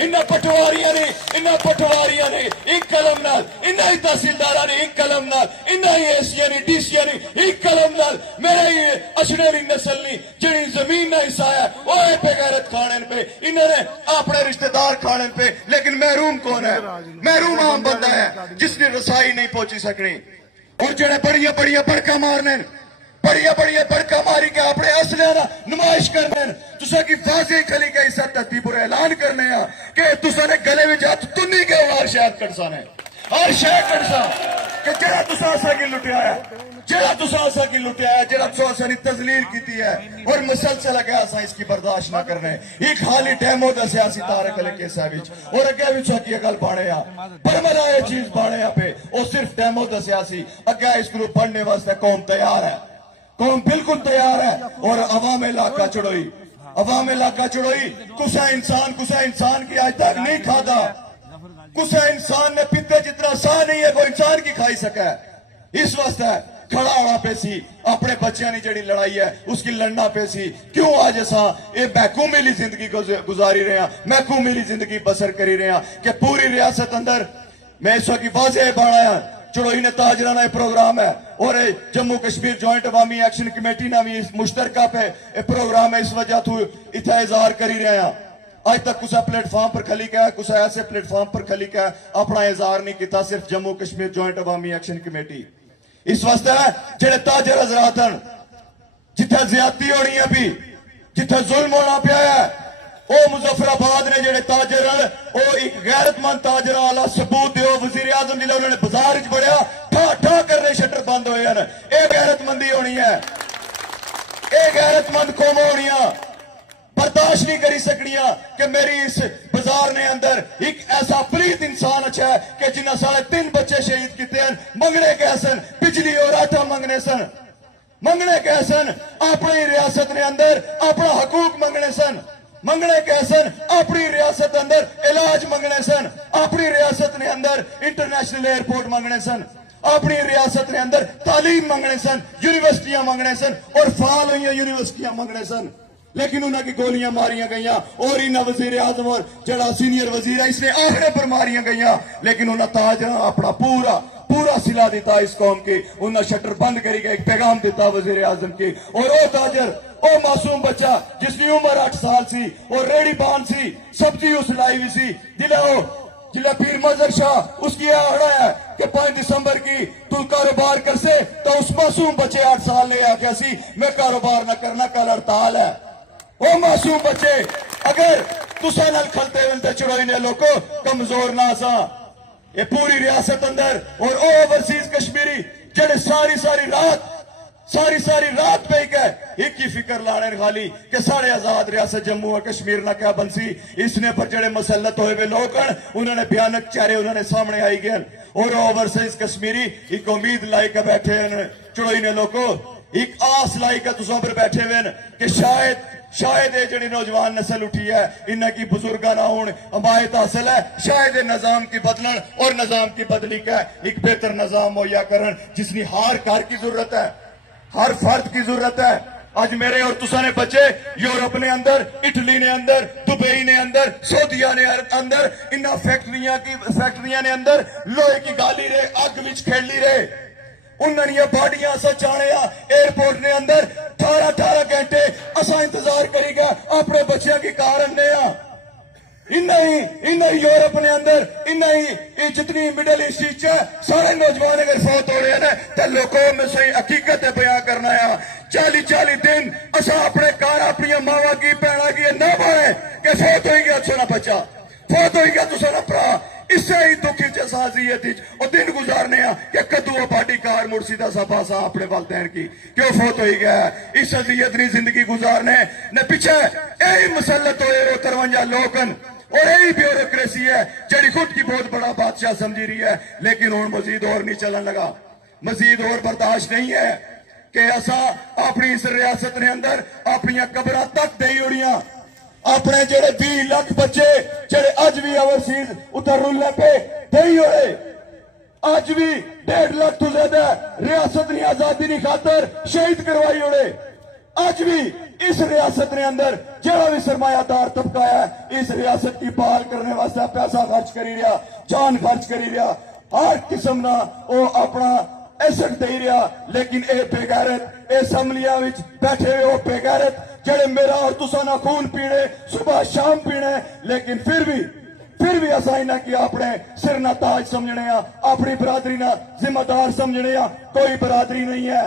انہاں پٹواریاں نے ایک قلم نال انہاں ہی تحصیلداراں نے ایک قلم نال انہاں ہی ایسیاں نے ڈیسیاں نے ایک قلم نال میرا ہی اشنری نسل نہیں جڑی زمین نہ حصہ ہے وہ بے غیرت کھانے پہ انہوں نے اپنے رشتہ دار کھانے پہ، لیکن محروم کون ہے؟ محروم عام بندہ ہے جس نے رسائی نہیں پہنچی سکنی، اور جڑے بڑیاں بڑکا مارنے بڑیاں بڑکا ماری کے اپنے اسلحے نمائش کرنے تسا کی واضح کھلی کا حصہ ترتیب پر اعلان کرنے ہیں کہ تسا نے گلے میں جات تنی کے اور شاید کٹسانے اور شاید کٹسا کہ جڑا تسا اسا کی لٹیا ہے جڑا تسا اسا کی لٹیا ہے جڑا تسا اسا نے تذلیل کیتی ہے اور مسلسل اگے اسا اس کی برداشت نہ کرنے ایک خالی ٹائمو دا سیاسی تارک علی کیسا وچ اور اگے وچ کی گل بانے آ پر ملا یہ چیز بانے آ پہ او صرف ٹائمو دا سیاسی اگے اس کو پڑھنے واسطے قوم تیار ہے، قوم بالکل تیار ہے، اور عوام علاقہ چڑھوئی کسا انسان کی آج تک نہیں کھادا، کسا انسان نے پیتے جتنا سا نہیں ہے وہ انسان کی کھائی سکا ہے، اس واسطے کھڑا ہونا پہ سی اپنے بچیاں نے جڑی لڑائی ہے اس کی لڑنا پہ سی، کیوں آج ایسا یہ محکومی زندگی گزاری رہے ہیں، محکومی زندگی بسر کری رہے ہیں کہ پوری ریاست اندر میں اس وقت واضح بڑھایا چڑوئی نے تاجرانہ پروگرام ہے اور جموں کشمیر جوائنٹ عوامی ایکشن کمیٹی نے بھی مشترکہ پہ پروگرام ہے، اس وجہ تو اتھا اظہار کری رہے ہیں، آج تک کسا پلیٹ فارم پر کھلی کیا ہے کسا ایسے پلیٹ فارم پر کھلی کیا ہے اپنا اظہار نہیں کیتا، صرف جموں کشمیر جوائنٹ عوامی ایکشن کمیٹی اس واسطے ہے جڑے تاجر حضرات ہیں جتھا زیادتی ہونی ہے بھی جتھا ظلم ہونا پیا ہے او مظفر آباد نے جڑے تاجر ہیں او ایک غیرت مند تاجر والا ثبوت دیو، وزیر اعظم جلے انہوں نے بازار وچ بڑھیا ٹھا کرنے شٹر بند ہوئے ہیں، اے غیرت مندی ہونی ہے، اے غیرت مند قوم ہونیاں برداشت نہیں کری سکنیاں کہ میری اس بازار نے اندر ایک ایسا پلیت انسان اچھا ہے کہ جنہاں سارے 3 بچے شہید کیتے ہیں، منگنے کے سن بجلی اور آٹا منگنے کے سن اپنی ریاست نے اندر اپنا حقوق منگنے کے سن اپنی ریاست اندر علاج منگنے سن، اپنی ریاست نے اندر انٹرنیشنل ایئرپورٹ منگنے سن، اپنی ریاست نے اندر تعلیم منگنے سن، یونیورسٹیاں منگنے سن اور فعال ہوئی یونیورسٹیاں منگنے سن، لیکن انہوں کی گولیاں ماریاں گئیاں اور انہوں وزیر اعظم اور جڑا سینئر وزیر ہے اس نے آخرے پر ماریاں گئیاں، لیکن انہوں تاجرہ اپنا پورا صلہ دیتا اس قوم کی، انہوں شٹر بند کری گیا ایک پیغام دیتا وزیر اعظم کی، اور او تاجر او معصوم بچہ جس کی عمر 8 سال سی اور ریڑی بان سی سبزی اس لائی ہوئی سی جلہ پیر مظہر شاہ اس کی آڑا ہے کہ 5 دسمبر کی تو کاروبار کر سے تو اس معصوم بچے 8 سال لے آکے سی میں کاروبار نہ کرنا کل ہڑتال ہے، او معصوم بچے اگر تسا نال کھلتے ولتے چڑوئی نے لوگوں کمزور نہ سا یہ پوری ریاست اندر اور او اوورسیز کشمیری جڑے ساری رات پہ ایک ہی فکر لانے خالی کہ سارے آزاد ریاست جموں اور کشمیر نہ کیا بنسی، اس نے پر جڑے مسلط ہوئے ہوئے لوگ ہیں انہوں نے بھیانک چہرے انہوں نے سامنے آئی گئے اور اوورسیز کشمیری ایک امید لائی کے بیٹھے ہیں چڑوئی نے لوگوں ایک آس لائی کا تصور پر بیٹھے ہوئے کہ شاید یہ جڑی نوجوان نسل اٹھی ہے انہاں کی بزرگاں نہ ہون حمایت حاصل ہے، شاید نظام کی بدلن اور نظام کی بدلی کا ایک بہتر نظام مہیا کرن جس نے ہر گھر کی ضرورت ہے، ہر فرد کی ضرورت ہے۔ آج میرے اور تسانے بچے یورپ نے اندر، اٹلی نے اندر، دبئی نے اندر، سعودیہ نے اندر انہاں فیکٹریاں نے اندر لوہے کی گالی رہے اگ وچ کھیلی رہے، انہوں نے باڑیاں اسا چانے ایئرپورٹ نے اندر 18 گھنٹے اسا انتظار کری گا اپنے بچیاں کی کار اننے انہی یورپ نے اندر انہی جتنی مڈل ایسٹ ہے سارے نوجوان اگر فوت ہو رہے ہیں تو لوگوں میں سے حقیقت بیان کرنا ہے 40 دن اسا اپنے کار اپنی ماوا کی پیڑا کی نہ بڑھے کہ فوت ہوئی گیا سونا بچہ فوت ہوئی گیا تو سونا پرا، اس سے ہی دکھی جسازیت اور دن گزارنے ہیں کہ کدو پارٹی کار مرسیدہ سا پاسا اپنے والدین کی کیوں فوت ہوئی گیا ہے، اس عذیت نہیں زندگی گزارنے نہ پیچھے یہی مسلط ہوئے 53 لوگن اور یہی بیوروکریسی ہے جڑی خود کی بہت بڑا بادشاہ سمجھی رہی ہے، لیکن اور مزید اور نہیں چلن لگا، مزید اور برداشت نہیں ہے کہ ایسا اپنی اس ریاست نے اندر اپنی قبرہ تک دے اڑیاں اپنے جڑے 20 لاکھ بچے جڑے اج بھی اوورسیز اتر رولے پہ دئی ہوئے اج بھی 1.5 لاکھ تو زیادہ ریاست نے آزادی نہیں خاطر شہید کروائی ہوئے، اج بھی اس ریاست نے اندر جہاں بھی سرمایہ دار طبقہ ہے اس ریاست کی بحال کرنے واسطے پیسہ خرچ کری رہا, جان خرچ کری رہا, ہر قسم نہ وہ اپنا ایسٹ دے رہا. لیکن اے بے غیرت اسمبلیاں وچ بیٹھے ہوئے وہ بے غیرت جڑے میرا اور تساں نہ خون پینے صبح شام پینے, لیکن پھر بھی اساں انہاں کی اپنے سر نہ تاج سمجھنے ہاں, اپنی برادری نہ ذمہ دار سمجھنے ہاں. کوئی برادری نہیں ہے,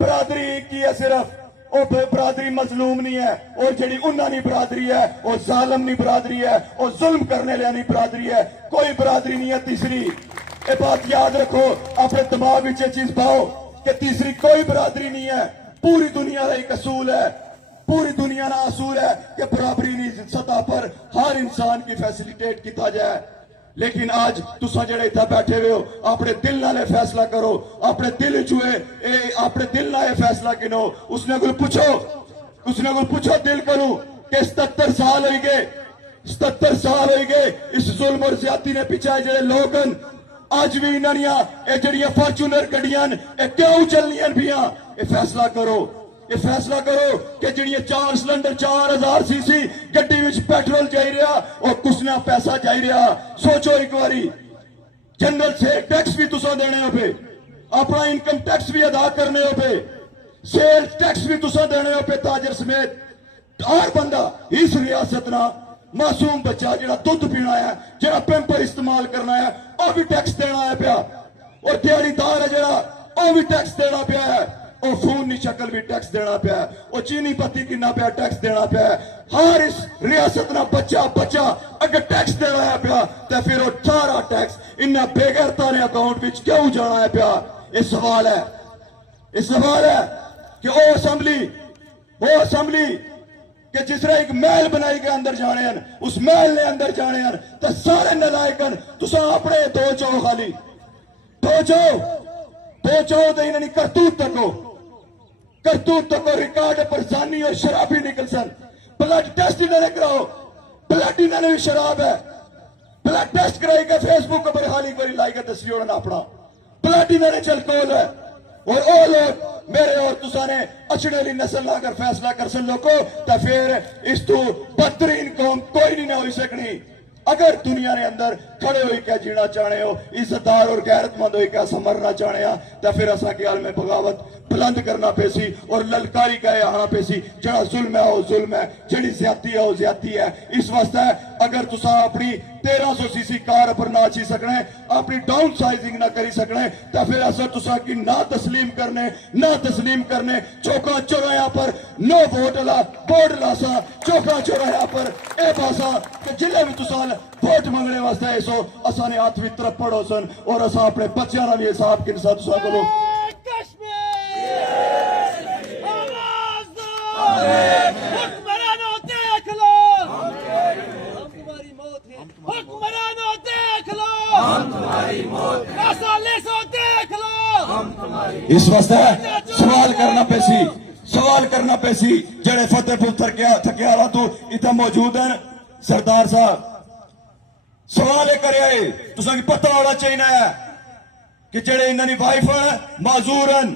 برادری کی ہے صرف وہ برادری مظلوم نہیں ہے, اور جڑی انہاں نہیں برادری ہے وہ ظالم نہیں برادری ہے, وہ ظلم کرنے لیا نہیں برادری ہے. کوئی برادری نہیں ہے تیسری. یہ بات یاد رکھو, اپنے دماغ میں یہ چیز پاؤ کہ تیسری کوئی برادری نہیں ہے. پوری دنیا کا ایک اصول ہے, پوری دنیا کا اصول ہے کہ برابری سطح پر ہر انسان کی فیسیلیٹیٹ کیتا جائے. لیکن آج تساں جڑے اتنا بیٹھے ہوئے ہو اپنے دل نالے فیصلہ کرو, اپنے دل چوئے اپنے دل نالے فیصلہ کنو. اس نے کوئی پوچھو دل کرو کہ 77 سال ہوئی گئے, 77 سال ہوئی گئے اس ظلم اور زیادتی نے پیچھے جڑے لوگ آج بھی انہاں اے جڑیاں فارچونر گڈیاں اے کیوں چلنیاں پیاں. اے فیصلہ کرو, یہ فیصلہ کرو کہ جڑیاں 4 سلنڈر 4000 سی سی گڈی وچ پیٹرول جائی رہا اور کسنا پیسہ جائی رہا. سوچو ایک باری, جنرل سے ٹیکس بھی تساں دینے ہو پہ, اپنا انکم ٹیکس بھی ادا کرنے ہو پہ, سیل ٹیکس بھی تساں دینے ہو پہ, تاجر سمیت. ہر بندہ اس ریاست نہ معصوم بچہ جڑا دودھ پینا ہے, جڑا پیمپر استعمال کرنا ہے, وہ بھی ٹیکس دینا ہے پیا. اور دیہڑی دار ہے جڑا وہ بھی ٹیکس دینا پیا ہے, اور فون نہیں شکل بھی ٹیکس دینا پیا ہے, اور چینی پتی کنا پیا ٹیکس دینا پیا ہے. ہر اس ریاست نہ بچہ اگر ٹیکس دینا ہے پیا تو پھر وہ سارا ٹیکس انہاں بے غیرتاں نے اکاؤنٹ وچ کیوں جانا ہے پیا. یہ سوال ہے کہ وہ اسمبلی کہ جس طرح ایک محل بنائی کے اندر جانے ہیں, اس محل نے اندر جانے ہیں تو سارے نلائکن تساں اپنے دو چو خالی دو چو تو انہیں کرتوت تکو ریکارڈ پر زانی اور شرابی نکل سن. بلڈ ٹیسٹ انہیں کراؤ, بلڈ انہیں بھی شراب ہے, بلڈ ٹیسٹ کرائی کے فیس بک پر خالی کوئی لائی کے دسی ہونا اپنا بلڈ انہیں چل کول ہے. اور او لوگ میرے اور تسانے اچھڑے لی نسل لا کر فیصلہ کر سن لوگو تو پھر اس تو بدترین قوم کوئی نہیں نہ ہوئی سکنی. اگر دنیا نے اندر کھڑے ہوئی کیا جینا چاہنے ہو, عزت دار اور غیرت مند ہوئی کیا سمرنا چاہنے ہاں, تو پھر اسا کی عالم بغاوت بلند کرنا پیسی اور للکاری کا آنا پیسی. جڑا ظلم ہے وہ ظلم ہے, جڑی زیادتی ہے وہ زیادتی ہے. اس واسطے اگر تساں اپنی 1300 سی سی کار پر نہ چی سکنے, اپنی ڈاؤن سائزنگ نہ کری سکنے, تو پھر اصل تساں کی نہ تسلیم کرنے چوکا چوراہاں پر نو ووٹ لا بورڈ لاسا, چوکا چوراہاں پر اے پاسا کہ جلے بھی تساں ووٹ منگنے واسطے ایسو اساں نے ہاتھ بھی طرف پڑھو سن, اور اساں اپنے بچیاں نال بھی حساب کے ساتھ تساں کو حکمرانوں دیکھ لو, تمہاری موت ہے. حکمرانوں دیکھ لو, سو دیکھ لو. اس واسطے سوال کرنا پیسی جڑے فتح پور تھکیارا تو اتنا موجود ہیں. سردار صاحب سوال کرے آئے تساں کی پتہ ہونا چاہیے کہ جڑے انہاں دی وائف معذور ہیں,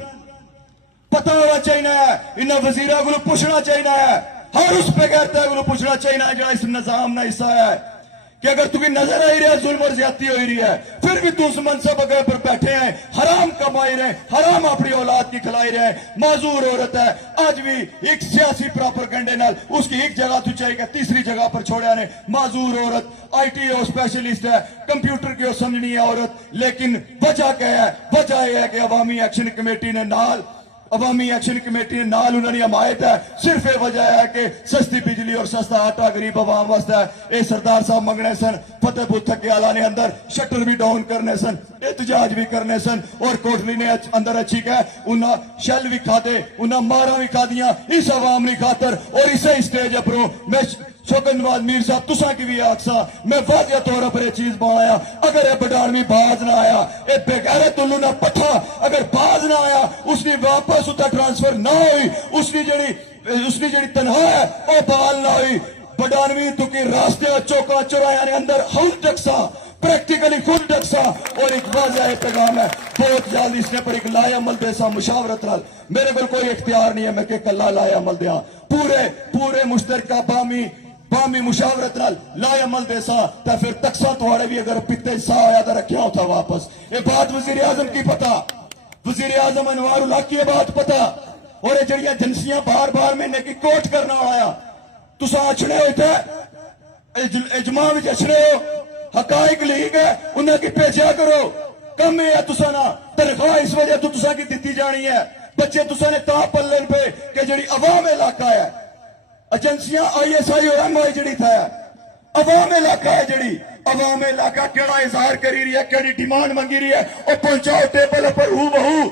پتہ ہونا چاہیے, انہاں وزیراں کو پوچھنا چاہیے, ہر اس پہ کہتا ہے پوچھنا چاہیے جڑا اس نظام نہ حصہ ہے کہ اگر تمہیں نظر آئی رہا ظلم اور زیادتی ہوئی رہی ہے, پھر بھی تو اس منصب اگر پر بیٹھے ہیں, حرام کمائی رہے, حرام اپنی اولاد کی کھلائی رہے. معذور عورت ہے, آج بھی ایک سیاسی پراپرگنڈے نال اس کی ایک جگہ تو چاہیے کہ تیسری جگہ پر چھوڑیا نے. معذور عورت آئی ٹی او اسپیشلسٹ ہے, کمپیوٹر کی سمجھنی ہے عورت, لیکن وجہ کیا ہے؟ وجہ یہ ہے کہ عوامی ایکشن کمیٹی نے نال انہوں نے حمایت ہے. صرف یہ وجہ ہے کہ سستی بجلی اور سستا آٹا غریب عوام واسطے ہے. اے سردار صاحب منگنے سن, فتح پور تھکیالہ نے اندر شٹر بھی ڈاؤن کرنے سن, احتجاج بھی کرنے سن, اور کوٹلی نے اندر اچھی کہ انہاں شل بھی کھا دے, انہاں مارا بھی کھا دیاں اس عوام نے خاطر. اور اسے اسٹیج اپروں میں شوکت نواز میر صاحب تساں کی بھی آکساں میں واضح طور پر یہ چیز بنایا, اگر یہ بڈانوی باز نہ آیا, یہ بے غیرت الو نہ پٹھا اگر باز نہ آیا, اس نے واپس اتنا ٹرانسفر نہ ہوئی, اس نے جڑی تنہا ہے وہ بحال نہ ہوئی. بڈانوی تو کی راستے چوکا چوراہے اندر ہاؤس ٹیکساں پریکٹیکلی خود ڈکسا اور ایک واضح پیغام ہے بہت جلد اس نے پر ایک لائے عمل دے سا مشاورت نال میرے کو کوئی اختیار نہیں ہے میں کہ کلا لائے عمل دیا پورے مشترکہ بامی مشاورت نال لائے عمل دے سا تا پھر تکسا توڑے بھی اگر پیتے سا آیا تا رکھیا ہوتا واپس یہ بات وزیر اعظم کی پتا وزیر اعظم انوار اللہ کی یہ بات پتا اور یہ جڑیاں جنسیاں بار میں نے کی کوٹ کرنا آیا تسا اچھڑے ہوئے اجماع وچ اچھڑے ہو حقائق لیگ ہے انہیں کی پیچھا کرو کم ہے تسا نا تنخواہ اس وجہ تو تسا کی دیتی جانی ہے بچے تسا نے تا پلن پہ کہ جڑی عوام علاقہ ہے ایجنسیاں آئی ایس آئی اور ایم آئی جڑی تھا ہے عوام علاقہ ہے جڑی عوام علاقہ کیڑا اظہار کری رہی ہے کیڑی ڈیمانڈ منگی رہی ہے اور پہنچاؤ ٹیبل پر ہو بہو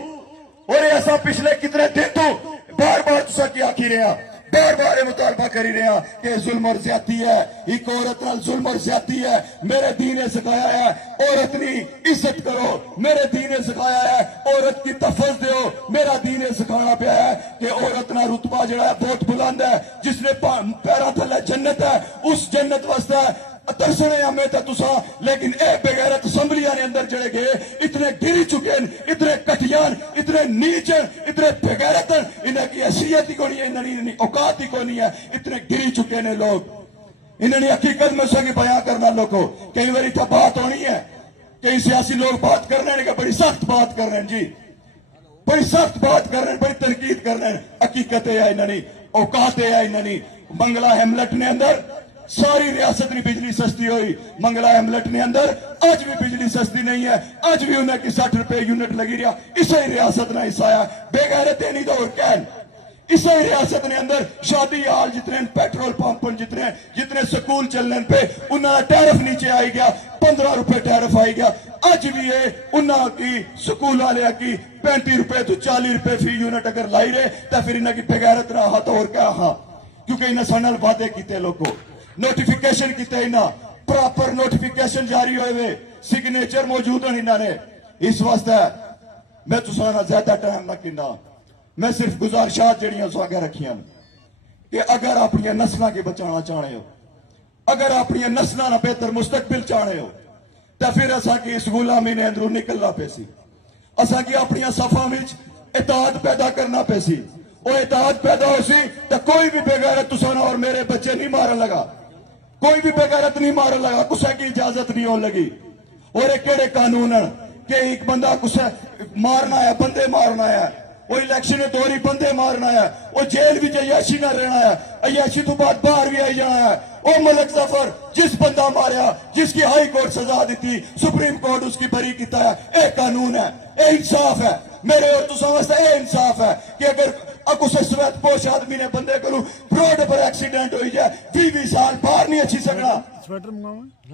اور ایسا پچھلے کتنے دن تو بار تسا کی آخی رہا بار مطالبہ کری رہا کہ ظلم اور زیادتی ہے ایک عورت نال ظلم اور زیادتی ہے میرے دین نے سکھایا ہے عورت نی عزت کرو میرے دین نے سکھایا ہے عورت کی تفض دیو میرا دین نے سکھانا پیا ہے کہ عورت نا رتبہ جڑا ہے بہت بلند ہے جس نے پیرا تھلے جنت ہے اس جنت واسطے ترسنے ہمیں تا تسا لیکن اے بغیرت اسمبلیاں نے اندر جڑے گئے اتنے گری چکے اتنے کٹیان اتنے نیچن اتنے بغیرتن انہیں کی حیثیت ہی کو نہیں ہے انہیں اوقات ہی کو نہیں ہے اتنے گری چکے نے لوگ انہیں حقیقت میں سنگی بیان کرنا لوگوں کئی باری تھا بات ہونی ہے کئی سیاسی لوگ بات کر رہے ہیں کہ بڑی سخت بات کر رہے ہیں جی بڑی سخت بات کر رہے ہیں بڑی تنقید کر رہے ہیں حقیقت ہے انہیں اوقات ہے انہیں منگلا ہیملٹ نے اندر ساری ریاست میں بجلی سستی ہوئی منگلا ہیملٹ نے اندر آج بھی بجلی سستی نہیں ہے آج بھی انہیں کی 60 روپے یونٹ لگی رہا اسے ریاست نے حصہ آیا بے غیرتے نہیں دور کہن اسے ریاست نے اندر شادی حال جتنے پیٹرول پمپن جتنے سکول چلنے پہ انہاں ٹیرف نیچے آئی گیا 15 روپے ٹیرف آئی گیا آج بھی یہ انہاں کی سکول والے کی 35 روپے تو 40 روپے فی یونٹ اگر لائی رہے تو پھر انہاں کی بے غیرت رہا تو اور کیا ہاں کیونکہ انہیں سنل وعدے کیتے لوگوں نوٹیفیکیشن کیتے انہاں پراپر نوٹیفیکیشن جاری ہوئے ہوئے سگنیچر موجود ہیں انہاں نے اس واسطے میں تو سانا زیادہ ٹائم نہ کینا میں صرف گزارشات جڑیاں سو آگے رکھیاں کہ اگر اپنی نسلوں کے بچانا چاہنے ہو اگر اپنی نسلوں نہ بہتر مستقبل چاہنے ہو تو پھر اساں کی اس غلامی نے اندروں نکلنا پیسی اساں کی اپنی صفاں وچ اطاعت پیدا کرنا پیسی اور اطاعت پیدا ہو سی تو کوئی بھی بے غیرت تساں اور میرے بچے نہیں مارن لگا کوئی بھی بے غیرت نہیں مارن لگا کسے کی اجازت نہیں ہو لگی اور ایک کیڑے قانون ہے کہ ایک بندہ کسے مارنا ہے بندے مارنا ہے وہ الیکشن دوری بندے مارنا ہے وہ جیل بھی عیاشی نہ رہنا ہے عیاشی تو بعد باہر بھی آئی جانا ہے وہ ملک ظفر جس بندہ ماریا جس کی ہائی کورٹ سزا دیتی سپریم کورٹ اس کی بری کیتا ہے اے قانون ہے اے انصاف ہے میرے اور تو سمجھتا اے انصاف ہے کہ اگر اکو سے سویت پوش آدمی نے بندے کروں روڈ پر ایکسیڈنٹ ہوئی جائے 20 سال باہر نہیں اچھی سکنا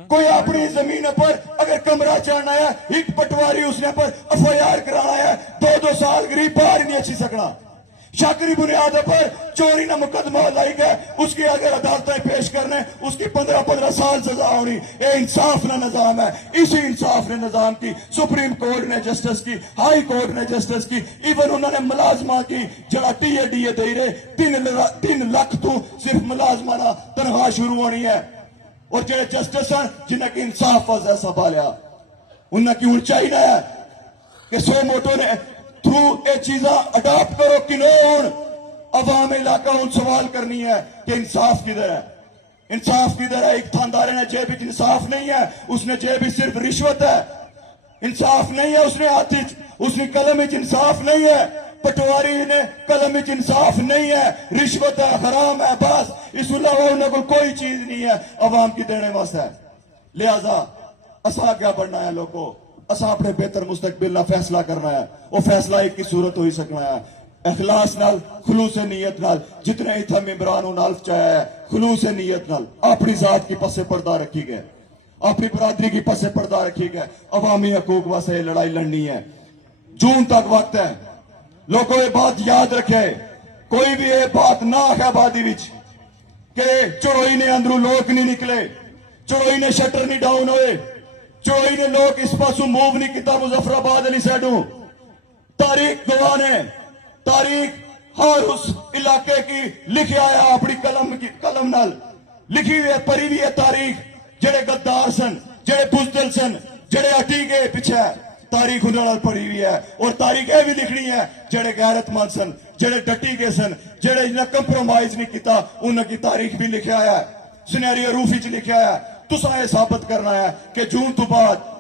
کوئی اپنی زمین پر اگر کمرہ چڑھنا ہے ایک پٹواری اس نے پر ایف آئی آر کرانا ہے 2 سال غریب باہر نہیں اچھی سکنا شاکری بنیاد پر چوری نہ مقدمہ لائی گئے اس کی اگر عدالتیں پیش کرنے اس کی 15 سال سزا ہونی اے انصاف نہ نظام ہے اسی انصاف نے نظام کی سپریم کورٹ نے جسٹس کی ہائی کورٹ نے جسٹس کی ایون انہوں نے ملازمہ کی جڑا ٹی اے ڈی اے دے رہے 3 لاکھ تو صرف ملازمہ نہ تنخواہ شروع ہونی ہے اور جڑے جسٹس ہیں جنہیں کی انصاف وزہ سنبھالیا انہیں کی اونچائی نہ ہے کہ سو موٹو نے تھرو اے چیزاں اڈاپٹ کرو کہ نہ عوام علاقہ ان سوال کرنی ہے کہ انصاف کدھر ہے انصاف کدھر ہے ایک تھاندار نے جیب انصاف نہیں ہے اس نے جیب صرف رشوت ہے انصاف نہیں ہے اس نے ہاتھ اس نے قلم انصاف نہیں ہے پٹواری نے قلم انصاف نہیں ہے رشوت ہے حرام ہے بس اس علاوہ انہیں کوئی چیز نہیں ہے عوام کی دینے واسطے ہے لہذا اسا کیا بڑھنا ہے لوگوں اسا اپنے بہتر مستقبل نہ فیصلہ کرنا ہے وہ فیصلہ ایک کی صورت ہوئی سکنا ہے اخلاص نال خلوص نیت نال جتنے اتھا ممبرانوں نال چاہے ہے خلوص نیت نال اپنی ذات کی پس پردہ رکھی گئے اپنی برادری کی پس پردہ رکھی گئے عوامی حقوق واسطے لڑائی لڑنی ہے جون تک وقت ہے لوگوں یہ بات یاد رکھے کوئی بھی یہ بات نہ آخ آبادی وچ کہ چڑوئی نے اندروں لوگ نہیں نکلے چڑوئی نے شٹر نہیں ڈاؤن ہوئے چڑوئی نے لوگ اس پاسوں موو نہیں کیتا مظفر آباد علی سیڈوں تاریخ گواہ نے تاریخ ہر اس علاقے کی لکھیا آیا اپنی قلم نال لکھی ہوئی پری ہوئی ہے تاریخ جڑے غدار سن ਜਿਹੜੇ ਬੁਜ਼ਦਲ ਸਨ, ਜਿਹੜੇ ਹਟੀ ਗਏ ਪਿੱਛੇ, ਤਾਰੀਖ ਉਹਨਾਂ ਨਾਲ ਪੜੀ ਹੋਈ ਹੈ। ਔਰ ਤਾਰੀਖ ਇਹ ਵੀ ਲਿਖਣੀ ਹੈ, ਜਿਹੜੇ ਗੈਰਤਮੰਦ ਸਨ, ਜਿਹੜੇ ਡਟੀ ਗਏ ਸਨ, ਜਿਹੜੇ ਇਹਨਾਂ ਕੰਪਰੋਮਾਈਜ਼ ਨਹੀਂ ਕੀਤਾ, ਉਹਨਾਂ ਦੀ ਤਾਰੀਖ ਵੀ ਲਿਖਿਆ ਹੈ, ਸਿਨੈਰੀਓ ਰੂਫ ਵਿੱਚ ਲਿਖਿਆ ਹੈ। ਤੁਸਾਂ ਇਹ ਸਾਬਤ ਕਰਨਾ ਹੈ ਕਿ ਜੂਨ ਤੋਂ ਬਾਅਦ